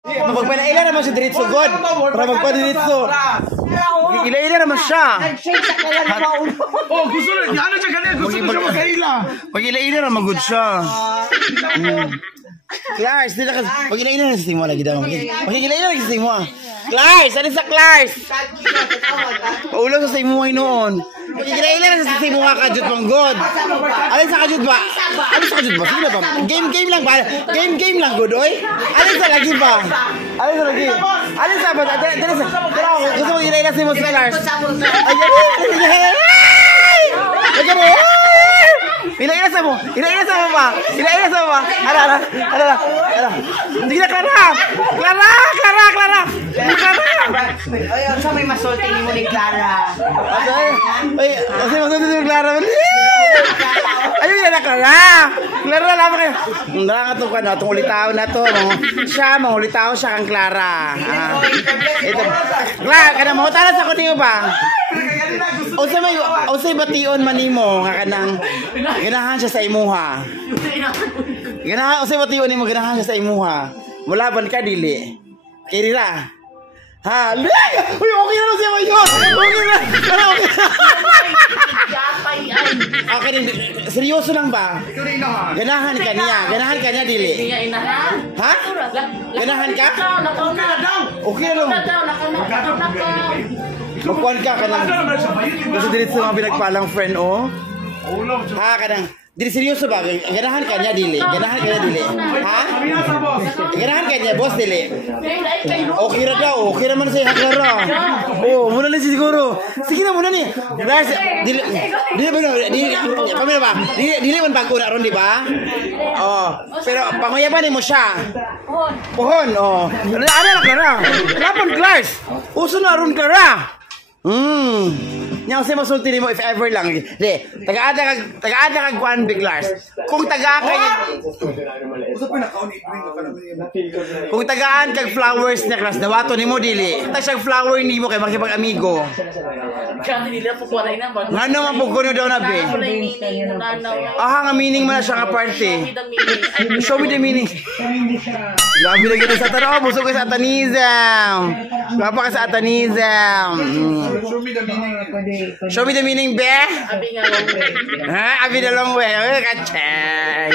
Mapagpanaila naman si Diritso God. Para magpadiritso. Ila-ila naman siya. Oh, gusto na. Ano siya ganyan? Gusto na siya magkaila. Pag ila-ila naman good siya. Clars, pag ila-ila na sa Timua lagi daw. Pag ila-ila na sa Timua. Clars, ano sa Clars? Paulo sa Timua noon. Pag ila-ila na sa Timua kajut pang God. Alin sa kajut ba? Ano sa kajut ba? Sige na ba? Game lang ba? Game lang good, oy. Alin sa lagi ba? Alin sa lagi? Alin sa ba? Gusto mo ila-ila sa Clars? Ay, Ila-ila sa mo ba? Ala. Hindi na Clara. Ay, sa may masulti ni mo ni Clara. Ay, kasi masulti ni Clara. Ayun na Clara. Clara, lama kayo. Nakakatong ka na, itong ulitaw na to. Mangulitaw siya kang Clara. Ito. Clara, kada mo, talas ako niyo ba? O sa bation manimo nga kanang ganahan siya sa imuha. Ganahan o sa bation nimo ganahan siya sa imuha. Mulaban ka dili. Kirira. Ha, uy, okay na siya mayon. Okay na. Okay, seryoso lang ba? Ganahan ka niya dili. Ha? Ganahan ka? Okay na lang. Magkuhan ka kanang gusto diretso mga pinagpalang friend o ha kanang dili seryoso ba ganahan ka niya dili ha ganahan ka niya boss dili okay ra daw okay naman sa Clara oh muna lang siguro sige na muna ni dili man bago na ron di ba oh pero panguyaban mo siya pohon oh ano na Clara lapon Clars uso na ron Clara Nya kasi masulti mo if ever lang. Di, taga-ada kag kuan big Lars. Kung tagaan kag flowers na class dawato nimo dili. Ta siya flower nimo kay makipag-amigo. Ngano man pug kuno daw na be. Nga meaning man siya nga party. Show me the meaning. Grabe lagi sa tanaw, busog ka sa satanism. Graba ka sa satanism. Show me the meaning, be. Abi the long way. Kachay.